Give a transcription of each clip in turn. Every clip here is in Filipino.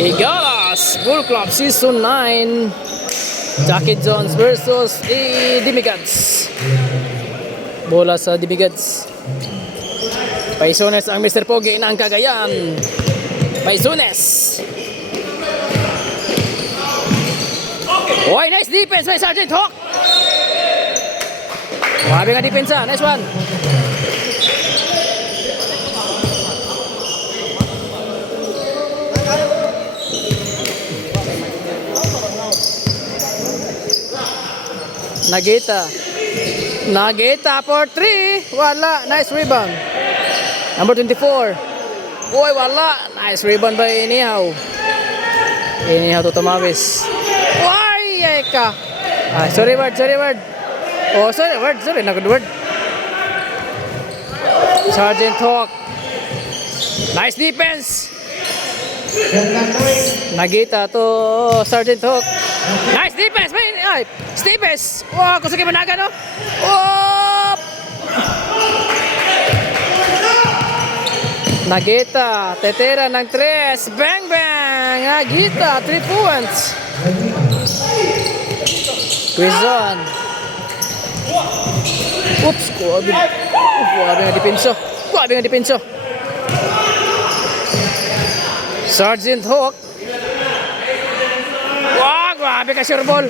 Higalas Bull Club Season 9, Jackie Jones versus Demigods. Bola sa Demigods. Paisones ang Mr. Pogi ng Cagayan. Paisones. Oy, nice defense by Sergeant Hawk. Grabe nga depensa, nice one. Nagita for 3. Wala. Nice rebound. Number 24. Uy, wala. Nice rebound by Inihaw. Inihaw to Tamawis. Uy, eka. Sorry, word. Oh, sorry, not good word. Sergeant Hawk. Nice defense. Nagita to Sergeant Hawk. Nice defense, man. Ay, Stevens. Wow, kusagi managa, no? Oh! Nagita, tetera ng 3. Bang, bang. Nagita, 3 points. Quizon. Oops, kuwabi nga depenso. Sergeant Hawk. Wow, grabe ka sure ball.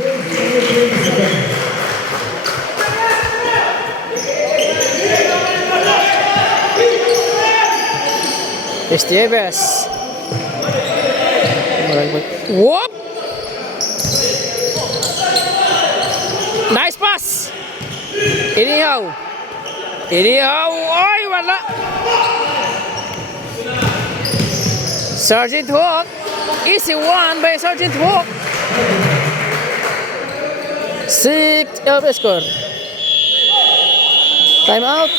Esteves. Whoop! Nice pass. Inihaw. Oy, wala. Sergeant Hawk. Easy one by Sergeant Hawk. 6 score. Time out.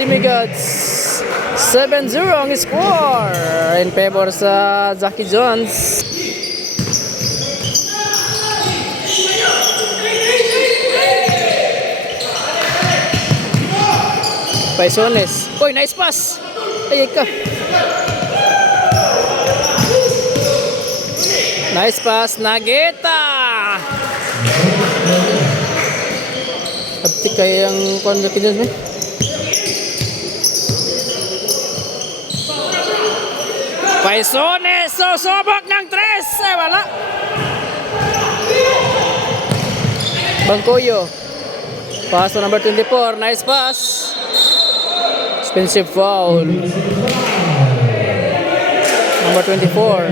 Demigods 7-0 ang score in favor sa Jackie Jones. Paisones. Uy, nice pass. Ay ka. Nice pass, Nagita. Abtik kayo yung Jackie Jones, man. Paisones, sobok ng 3. Ay, wala. Bangkoyo. Pass to number 24. Nice pass. Expensive foul. Number 24.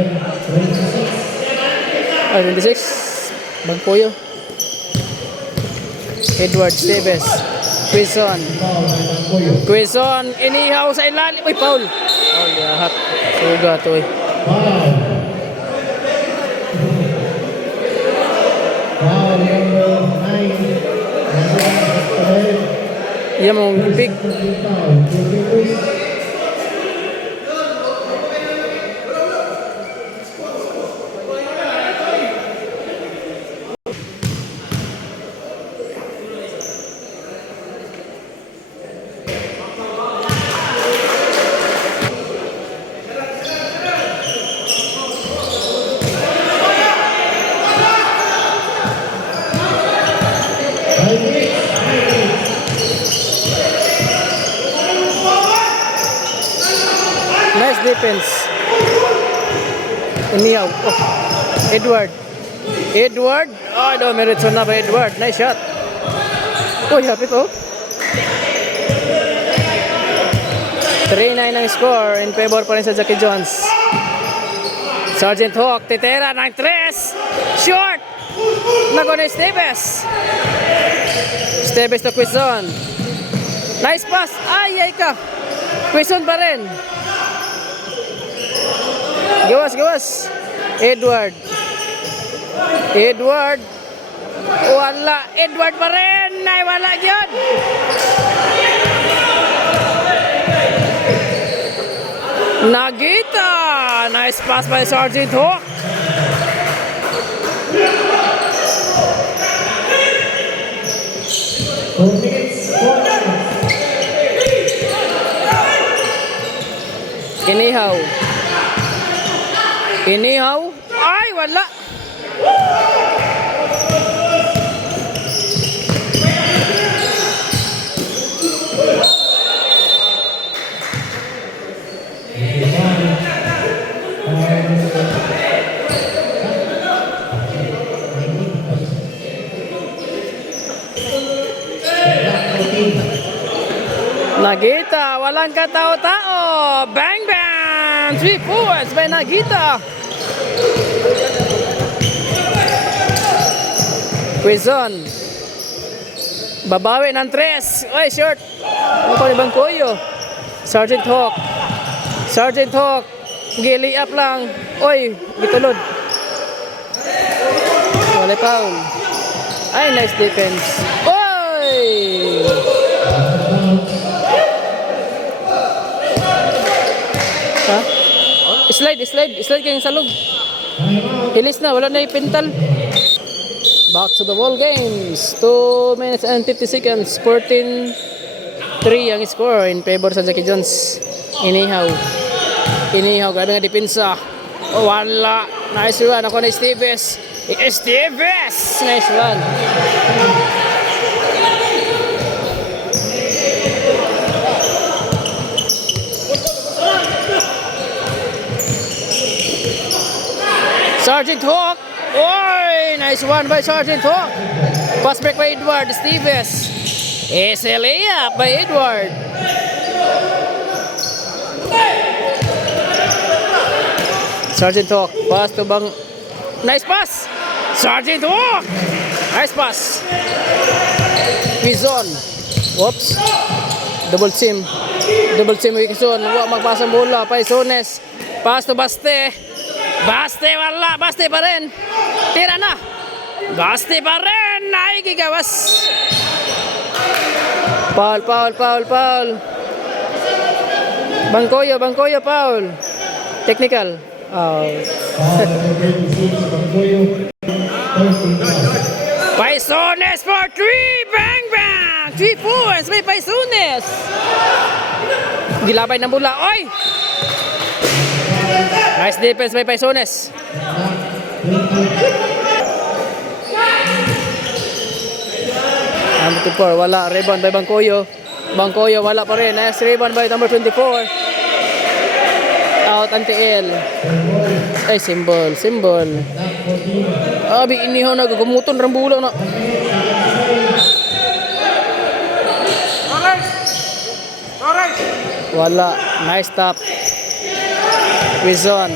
Ay, 26. Bangkoyo. Edward Stevens. Quizon. Inihaw sa ilalim. Uy, foul. Foul, yahat. Suga to eh. Iya mong pick. Nice defense. Inihaw. Oh. Edward. Oh, no, merit na ba Edward. Nice shot. Oh, hapit oh. 3-9 ang score in favor pa rin sa Jackie Jones. Sergeant Hawk, titera ng 3. Short. Nagona Stevens. Stevens to Quizon. Nice pass. Ay ka. Quizon pa rin. Gawas. Edward. Wala. Edward pa rin. Ay, wala yun. Nagita. Nice pass by Sergeant Hawk. Inihaw. Inihaw. Ay, wala. Nagita, walang katao-tao. Bang bang! 3 points by Nagita. Quezon. Babawi ng 3. Ay, short. Ano pa ni Bangkoyo? Sergeant Hawk. Sergeant Hawk. Gili up lang. Oy, gitulod. Wala foul. Ay, nice defense. Oy! Ha? Slide kayong salog. Ilis na, wala na ipintal. Back to the ball games. 2 minutes and 50 seconds. 14-3 ang score in favor sa Jackie Jones. Inihaw, grabe nga depensa. Oh, wala. Nice run. Ako na Esteves. Esteves! Nice run. Sergeant Hawk. Oy! Nice one by Sergeant Hawk. Pass back by Edward Esteves. Easy layup by Edward. Sergeant Hawk. Pass to Bang. Nice pass. Sergeant Hawk. Nice pass. Quezon. Whoops. Double team. Quezon. Huwag magpasang bola. Paisones. Pass to Baste. Baste wala. Baste pa rin. Tira na. Baste pa rin. Naigigawas. Foul. Bangkoyo, foul. Technical. Paisones for 3. Bang bang. 3 points. May Paisones. Gilabay ng bola. Oy! Nice defense by Paisones. Number 24, wala. Rebound by Bangkoyo. Bangkoyo, wala pa rin. Nice rebound by number 24. Out anti-L. Ay, symbol. Abi, inihaw na. Gagumuton rambulo na. Wala. Nice stop. Quezon.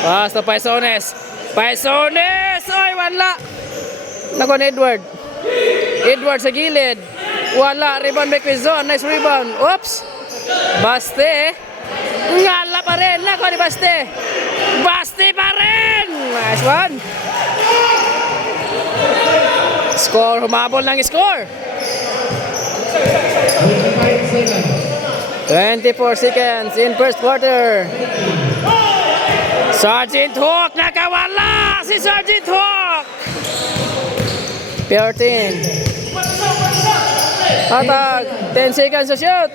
Pass to Paisones. Oy, wala. Nakon Edward sa gilid. Wala. Rebound by Quezon. Nice rebound. Oops. Baste. Ngala pa rin. Nakon ni Baste. Baste pa rin. Nice one. Score. Humabol ng score. 24 seconds in first quarter. Sergeant Hawk nakawala. Si Sergeant Hawk. 13. Atag. 10 seconds to shoot.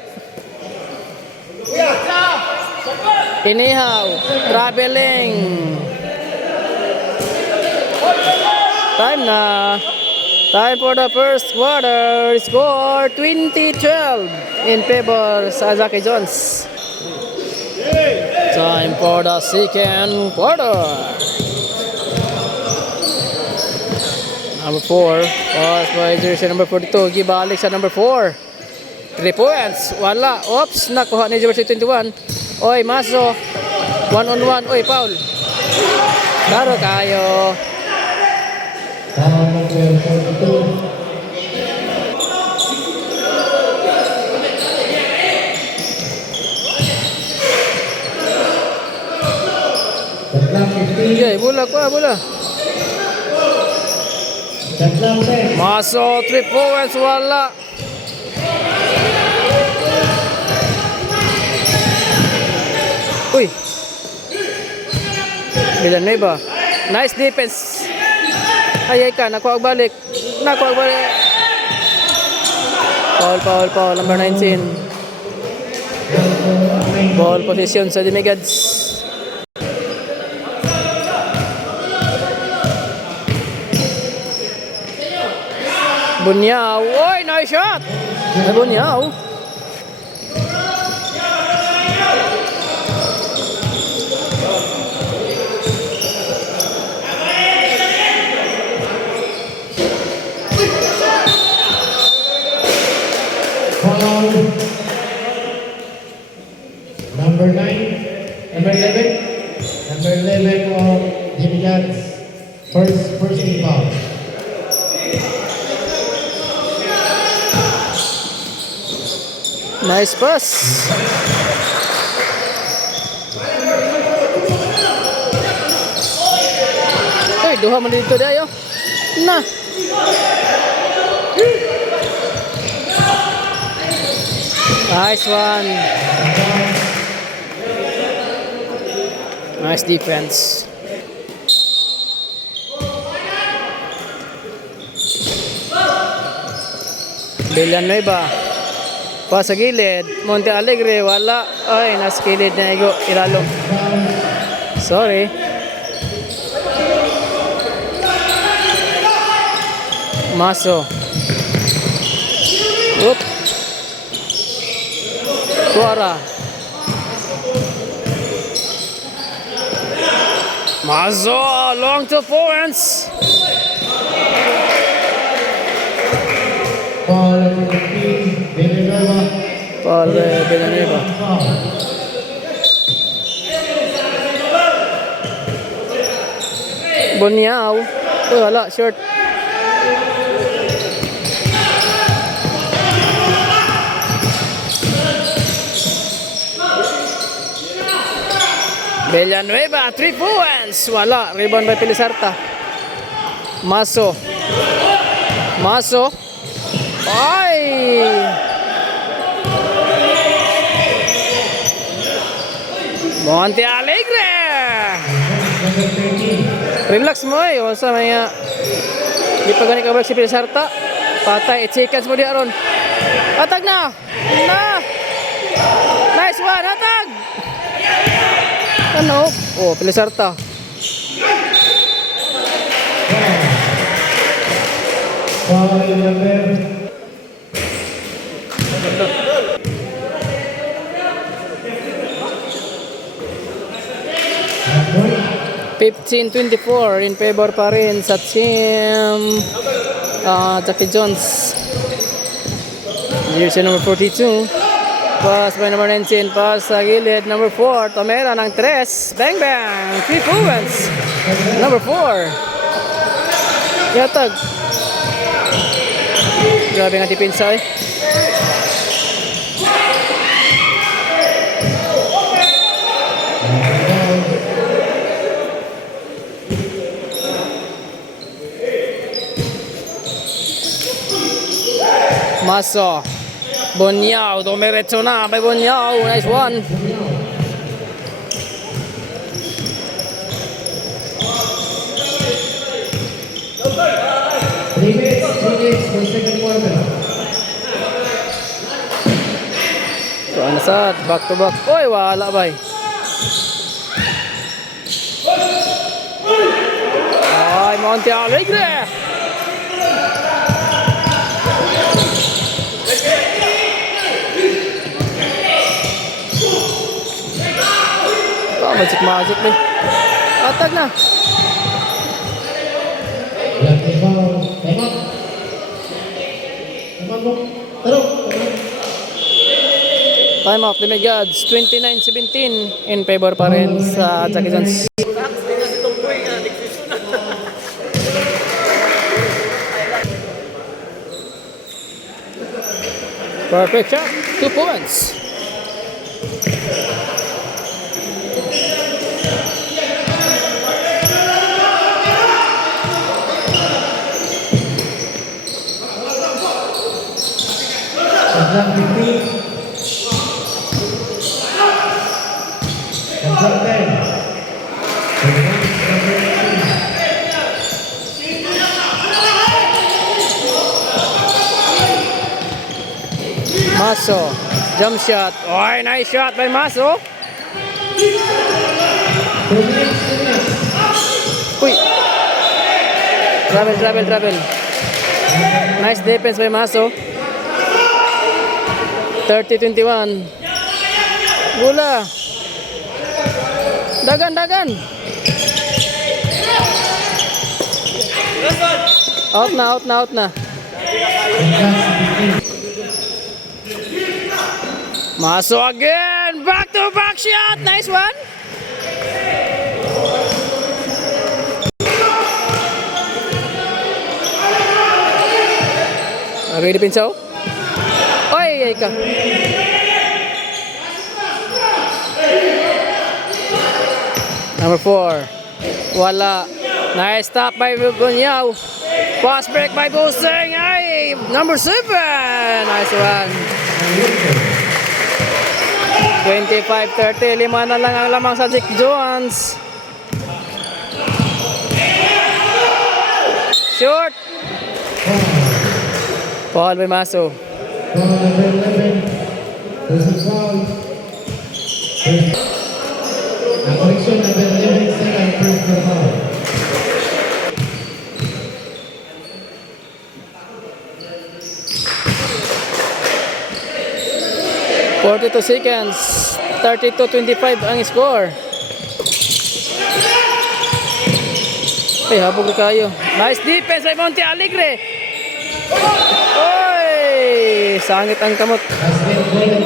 Inihaw. Traveling. Time na. Time for the first quarter. Score 20-12 in favor sa Jackie Jones. Time for the second quarter. Number 4. Pass by jersey number 42. Gibalik sa number 4. 3 points. Wala. Oops. Nakuha ni jersey 21. Oy, Maso. 1-on-1. Oy, foul. Laro kayo. Okay, bola. Maso 3 points, wala. Uy. Villanueva. Nice defense. Ay ka, nakuha balik. Foul. Number 19. Ball position sa Demigads. Bunyaw. Oy, nice shot. Ay, Bunyaw. Foul. Number 9, number 11, number 11 of Dimians. First team foul. Nice pass. Uy, duha man dito dayo. Na. Nice one. Nice defense. Villanueva. Pa sa gilid. Monte Alegre. Wala. Ay, nasa gilid na igo. Ilalo. Sorry. Maso. Oop. Tuara. Mazo. Long to points. Foul number 15, Villanueva. Paul Villanueva. Foul. Bunyaw. Uy, wala. Short. Villanueva, 3 points. Wala. Rebound by Pilisarta. Maso. Maso. Ay! Monte Alegre. Number 13. Relax mo eh. Wasa may di pa gani kabalik si Pilisarta. Patay. 8 seconds mo di aron. Hatag na. Na. Nice one. Hatag. Ano? Oh, Pilisarta. Foul number 15-24 in favor pa rin sa team Jackie Jones. Jersey number 42. Pass by number 19. Pass sa gilid. Number 4. Tomera ng 3. Bang bang. 3 points. Number 4. Yatag. Grabe nga tipinsa eh. Maso. Bunyaw. Dumiretso na by Bunyaw. Nice one. Three minutes for second quarter. So, ano sa back to back. Oy, wala ba eh. Ay, Monte Alegre. Magic nih. Atag na. Lagi foul. Tembak. Tembak. Terus. Time out, Limit Gods. 29-17 in favor pa rin sa Jackie Jones. Perfect shot. 2 points. Kontak 15. Kontak 10. Maso. Jump shot. Oh, nice shot by Maso. 2 minutes. Uy. Travel. Nice defense by Maso. 30-21. Gula. Dagan. Out na. Maso again. Back to back shot. Nice one. Ready Pinso? Oy, ay ka. Number 4. Wala. Nice stop by Bunyaw. Pass break by Buseng. Ay, number 7. Nice one. 25-30. 5 na lang ang lamang sa Jack Jones. Short. Paul by Maso. Foul number 11. Personal foul. Correction number 11, second personal foul. .42 seconds. 32-25 ang score. Ay, habog na kayo. Nice defense by Monte Alegre. Oy! Sangit ang kamot. Basketball and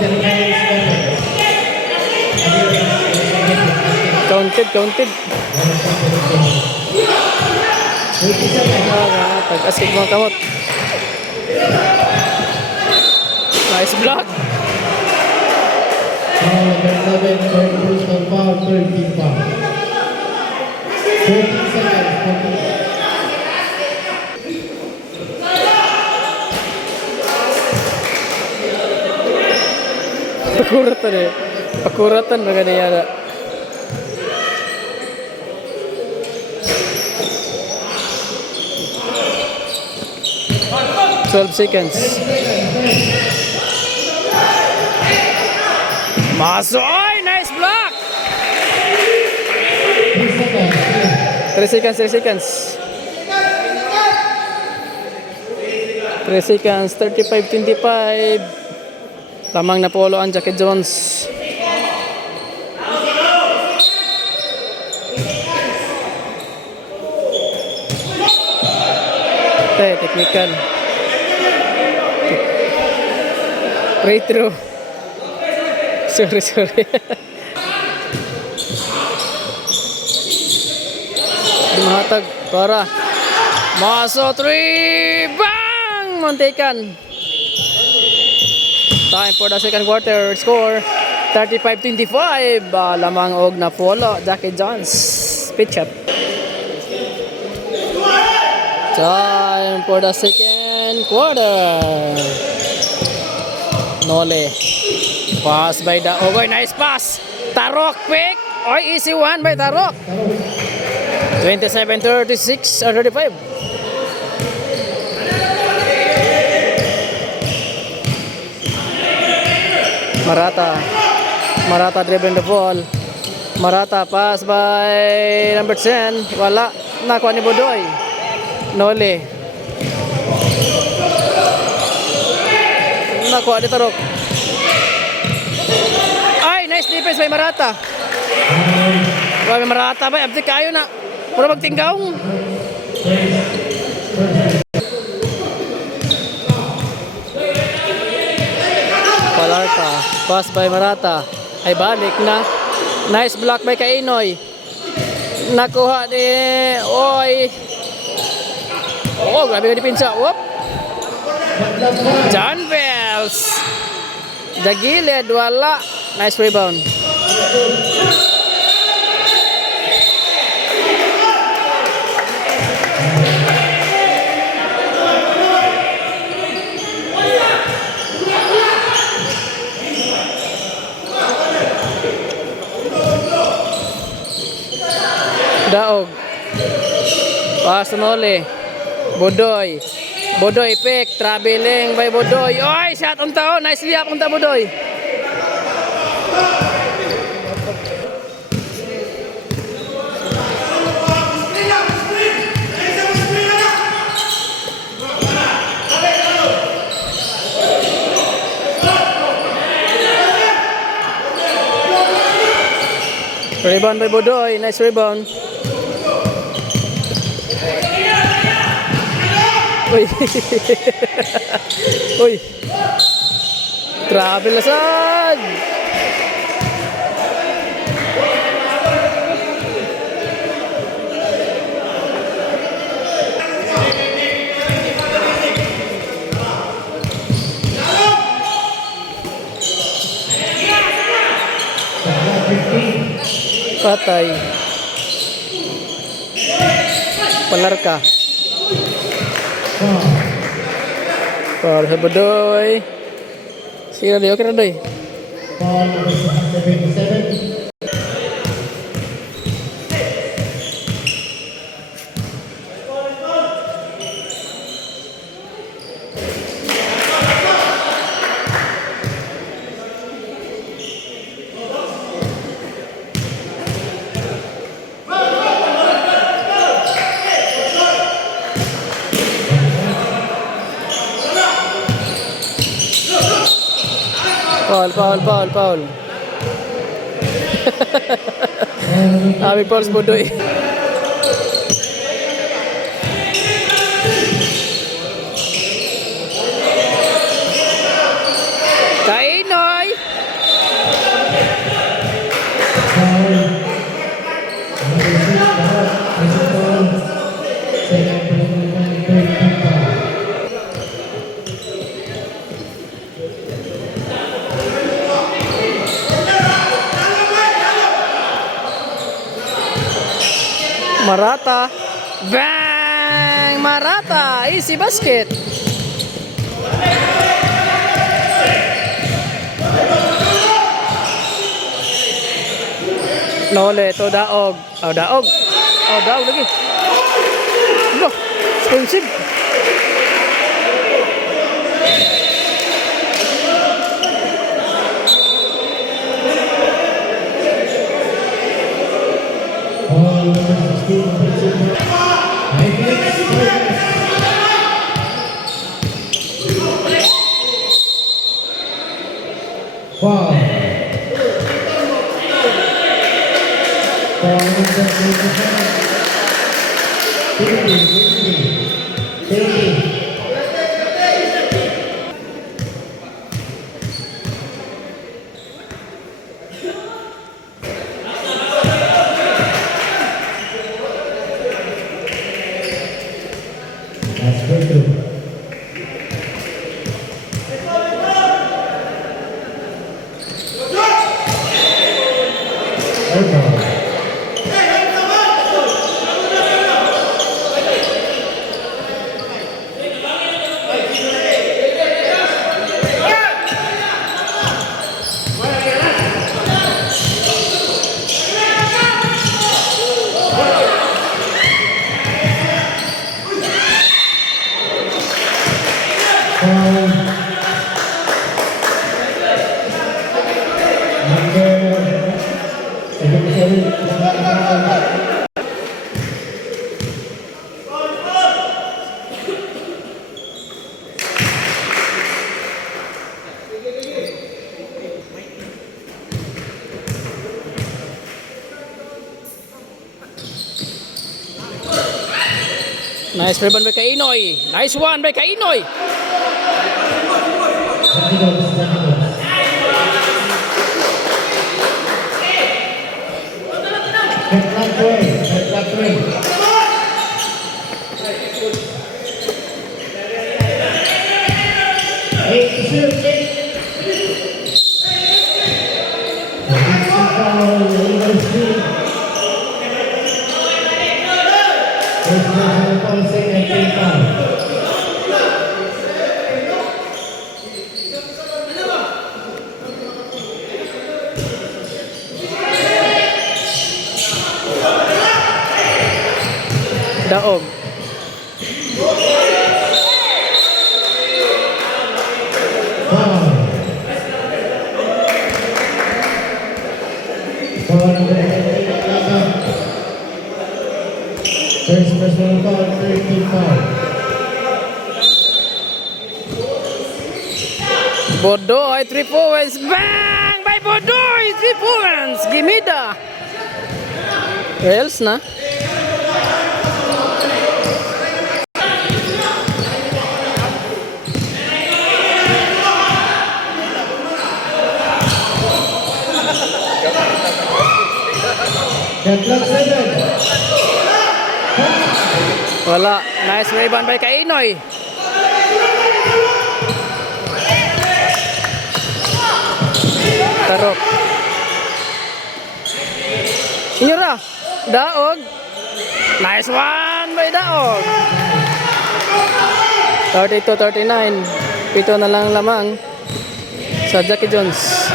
Counted. Tag-asik mga kamot. Nice block. Foul number 11, third personal foul, third team foul. 14 seconds, 14. Pakuratan ba ganyan? 12 seconds. Masoy! Nice block! 3 seconds. 3 seconds, 35-25. Lamang na polo ang Jackie Jones. Technical. Free throw. Sorry. Mahatag para Maso 3. Bang! Muntikan. Time for the second quarter. Score 35-25. Lamang og na polo Jackie Jones. Pitch up. Time for the second quarter. Nole. Pass by the Ogoy. Nice pass. Tarok pick. Oy, easy one by Tarok. 27-36 or 35. Marata dribbling the ball. Marata pass by number 10. Wala. Nakuha ni Bodoy. Nole. Nakuha ni Tarok. Ay, nice defense by Marata. Wala may Marata ba? Abdi kayo na. Puro magtinggaw. Palarka. Pass by Marata. Ay balik na. Nice block by Kainoy. Nakuha ni Oy. Oh, grabe ka dipinsa. Whoop. John Bells. Dagilid, wala. Nice rebound. Daog. Pasunole. Bodoy. Bodoy pick. Traveling by Bodoy. Oy, shot on tao. Nice liap on tao Bodoy. Rebound by Bodoy. Nice rebound. Uy. Uy. Travel lasad. Patay. Palarka. Para sa Bodoy. Sira doy, okay na doy. Ball number 77. Foul. Aming foul sa Bodoy. Kainoy! Marata. Bang! Marata! Easy basket. Nole, to daog. Oh, daog. Oh, daog lagi. Loh, expensive. Ball number 16. Foul. Ball number 27. That's good too. Nice rebound by Kainoy. Nice one by Kainoy. Daog. First personal foul, 13 foul. Bodoy, 3 points. Bang! By Bodoy, 3 points. Gimida. Rails na. Shot clock 7. Wala. Nice rebound by Kainoy. Tarok. Inyura. Daog. Nice one by Daog. 32-39. Pito na lang lamang sa Jackie Jones.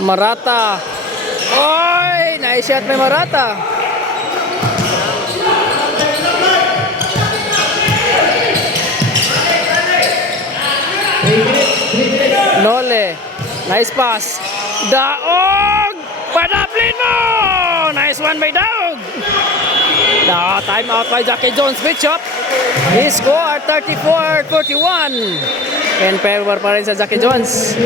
Marata. Oy, nice shot may Marata. Nole. Nice pass. Daog. Padaplin mo. Nice one by Daog. Now, time out by Jackie Jones. Bishop. He scored 34-41. In favor pa rin sa Jackie Jones.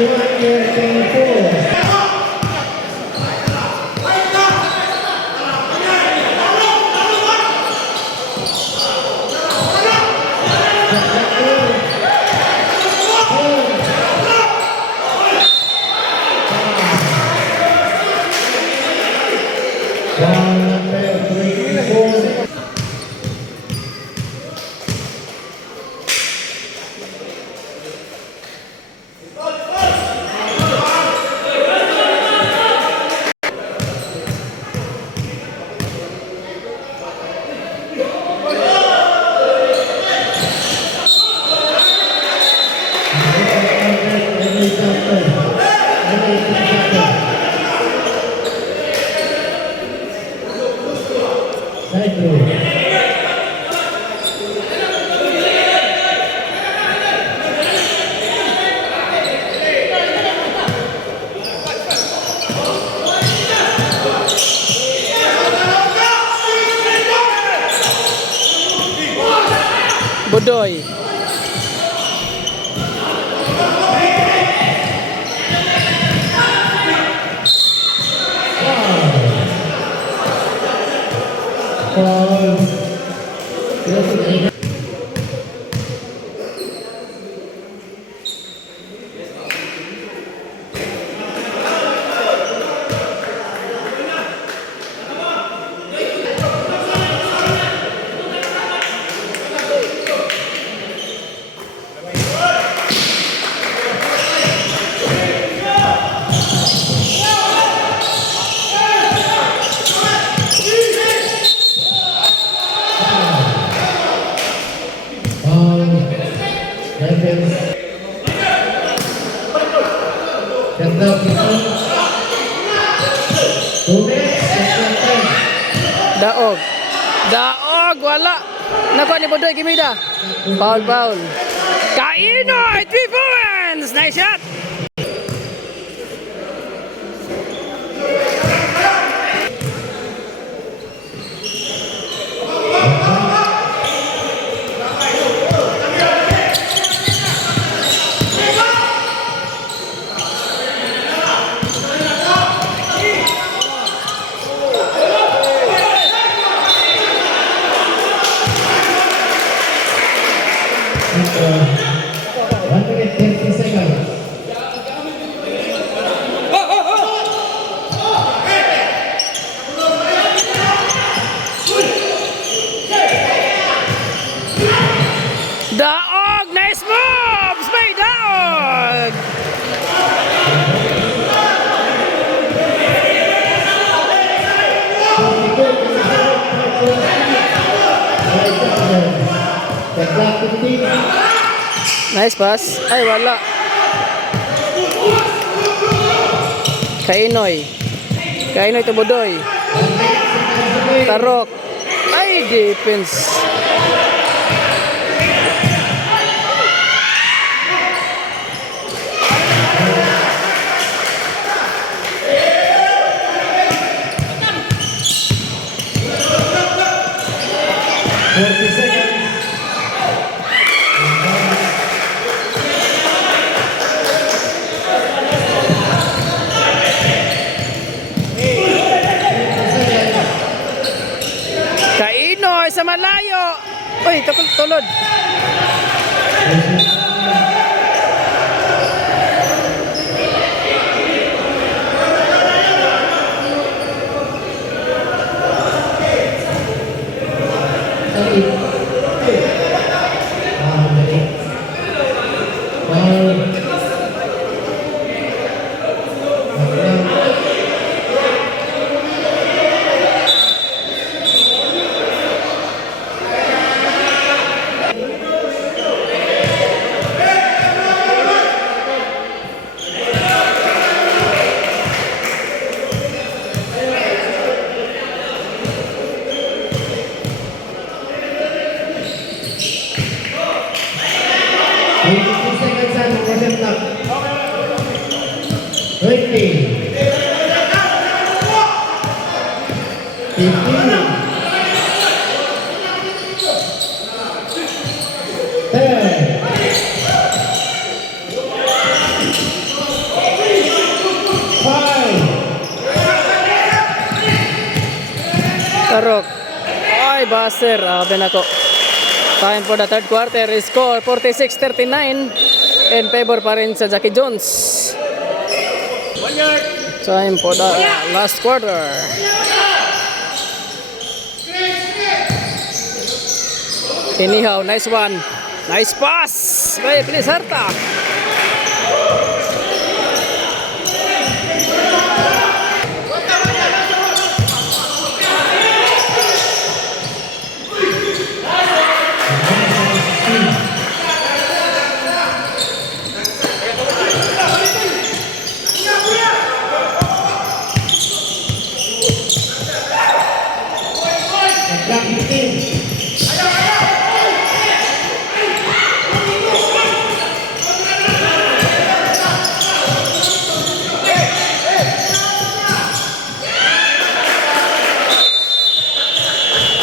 Budoy. Daog. Daog, wala. Nakuha ni Budoy, Gimida. Foul, foul. Kainoy, 3 points. Nice shot. Daog, nice moves by Daog. Nice pass. Ay, wala. Kainoy. Kainoy to Budoy. Tarok. Ay, defense. 40 seconds. Kainoy sa malayo. Uy, tulod. Tarok. Ay, baser. Aben ako. Time for the third quarter. Score 46-39 in favor pa rin sa Jackie Jones. Time for the last quarter. Anyhow, nice one. Nice pass. By Please Harta.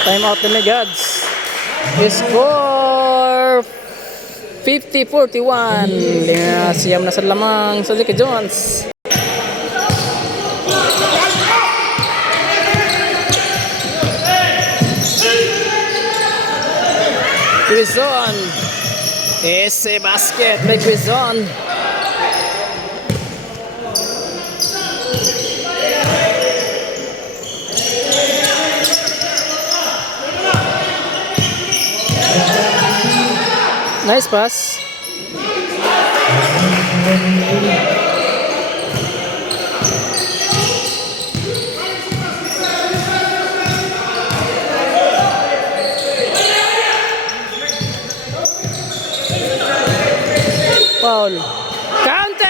Time out na Gods. Score 50-41. Siyam na sa lamang sa Jackie Jones. Quizon. Ese basket by Quizon. Nice pass. Foul. Counted.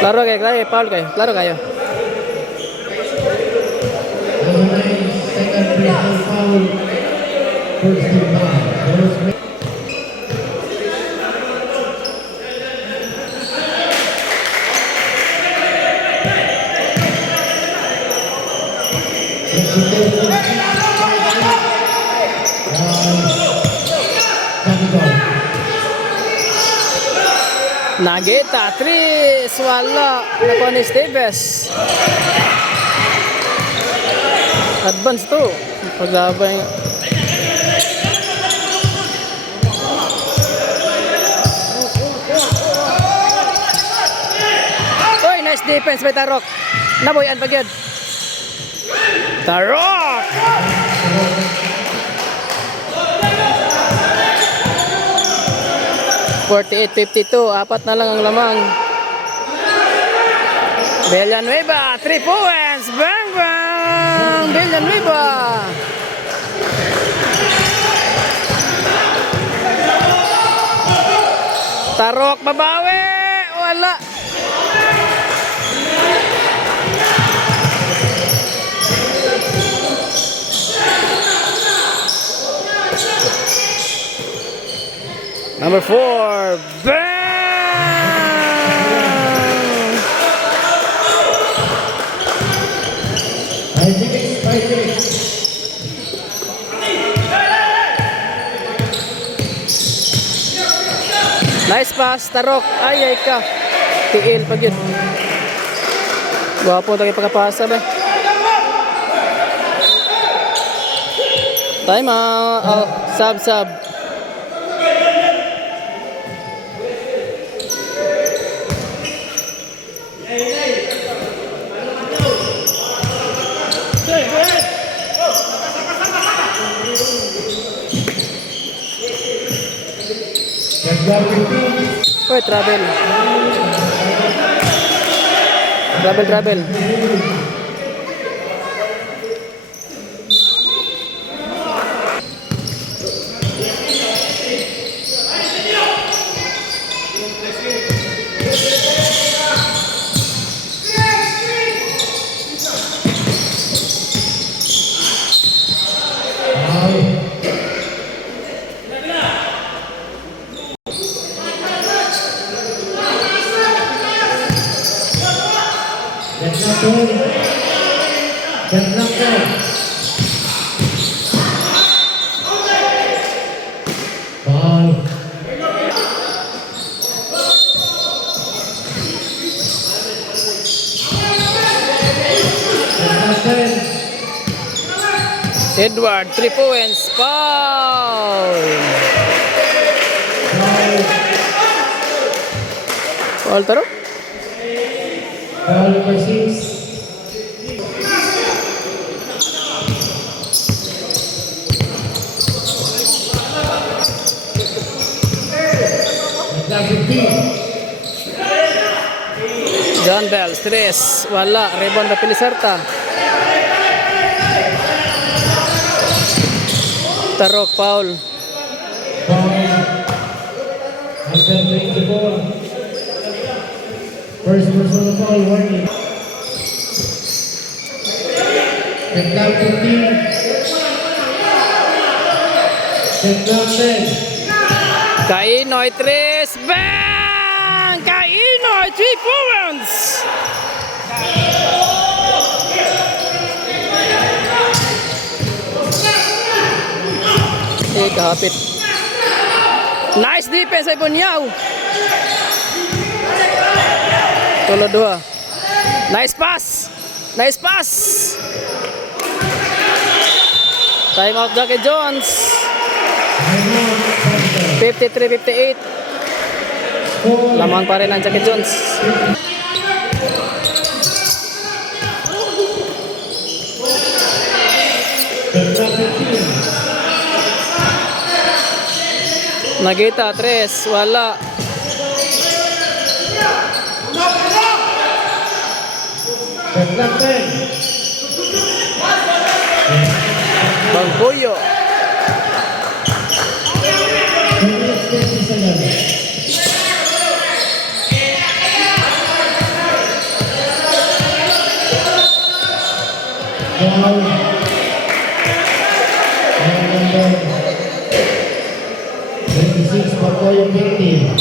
Klaro kayo, foul kayo. Klaro kayo. Second personal foul. First team foul. Nagita, 3. Wala. Nakuha ni Steves. Advance to. Paglabay. Oy, nice defense by Tarok. Naboyan pa gyud. Tarok! $48-52, apat na lang ang lamang. Villanueva, 3 points, bang bang, Villanueva. Tarok, babawi, wala. Number 4, bang! Nice pass, Tarok. Ay ka. Tiil pag yun. Gwapo tayo pagkapasa ba? Time out. Oh, sub. Tagla 15. Uy, travel. Travel. Tagla 10. Foul. Tagla 10. Edward, 3 points. Foul. Foul, Tarok. Foul number 6. Tagla 15. John Bell, stress. Wala. Rebound na Pilisarta. Tarok, foul. Foul. Number 24. First personal foul warning. Tagla 15. Tagla 10. Kainoy, 3. Bang! Kainoy, 3 points. Kahapit. Nice defense ay Bunyaw. Tulo 2. Nice pass. Time out Jackie Jones. 53-58. Lamang pa rin ang Jackie Jones. Tagla 15. Nagita, 3. Wala. Tagla 10. Bangkuyo. 2 minutes 30 seconds. Foul. Number 26, Pacoyo Pinti.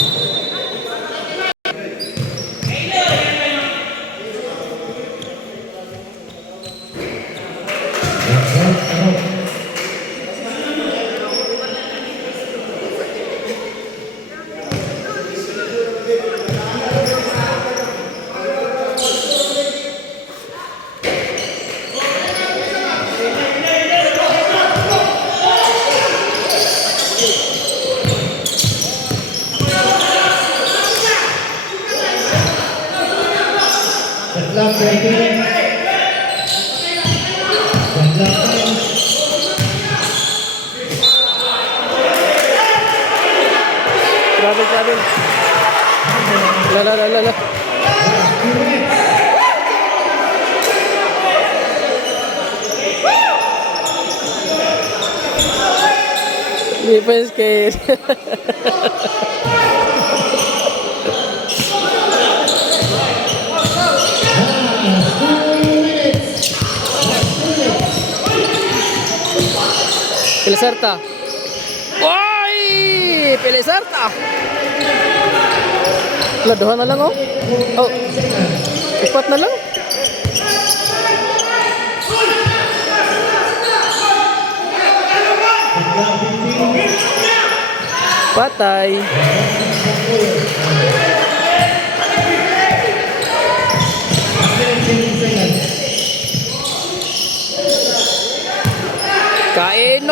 Tagla 13. Tagla 10. Travel. La. 2 minutes. Defense kay Pilisarta. Oy! Pilisarta. Laduhan na lang oh. Oh. Ipat na lang. Patay.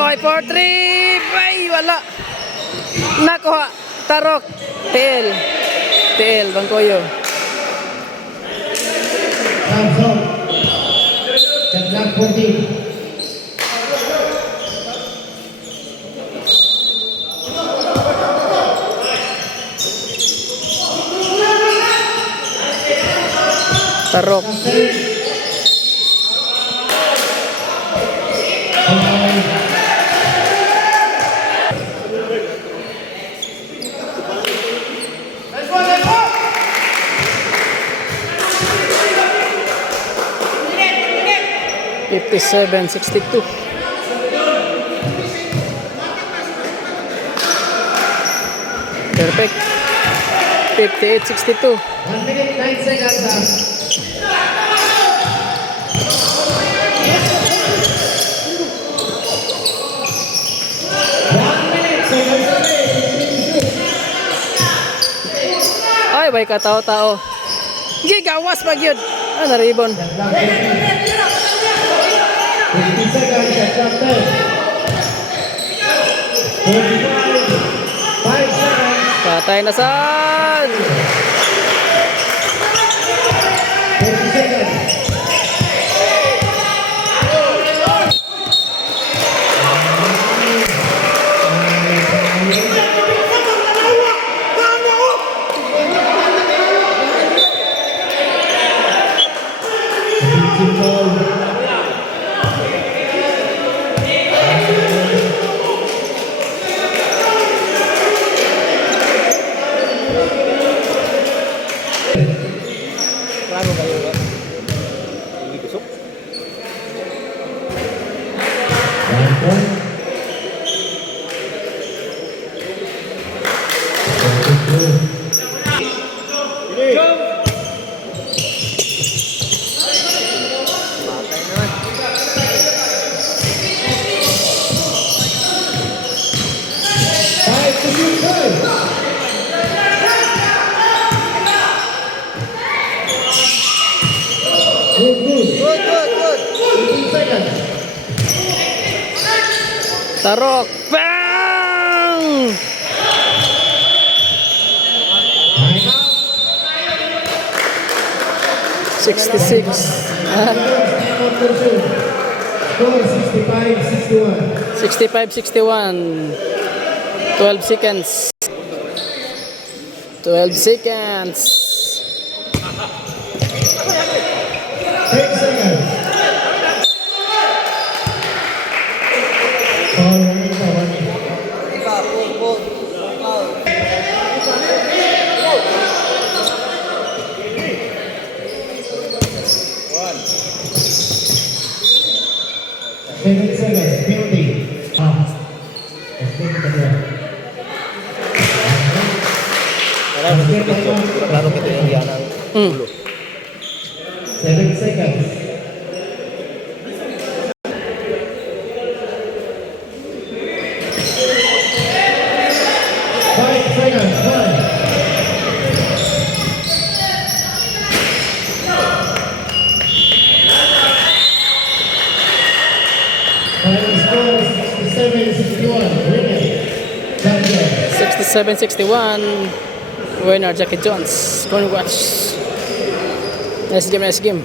Inoy for 3. Ay, wala. Nakuha. Tarok. TL. TL, Bangkoyo. Time's up. Shot clock 14. Tarok. Fifty-seven, 62. Perfect. 58, 62. 1 minute, 9 seconds. Ay, bay ka tao-tao. Gigawas pag yun. Ah, naribon. 50 seconds, shot clock 10. 45, 5 seconds. Patay na saan? 30 seconds. Tarok. Bang! Time out. 66. Score 65-61. 65-61. 12 seconds. 12 seconds. 10 seconds. Foul, running for running. Seven seconds, penalty. Klaro kita yung yan ang ulo. 7 seconds. 5 seconds, 5. Final score 67-61. Winner, champion. 67-61. Winner, Jackie Jones. Congrats. Nice game, nice game.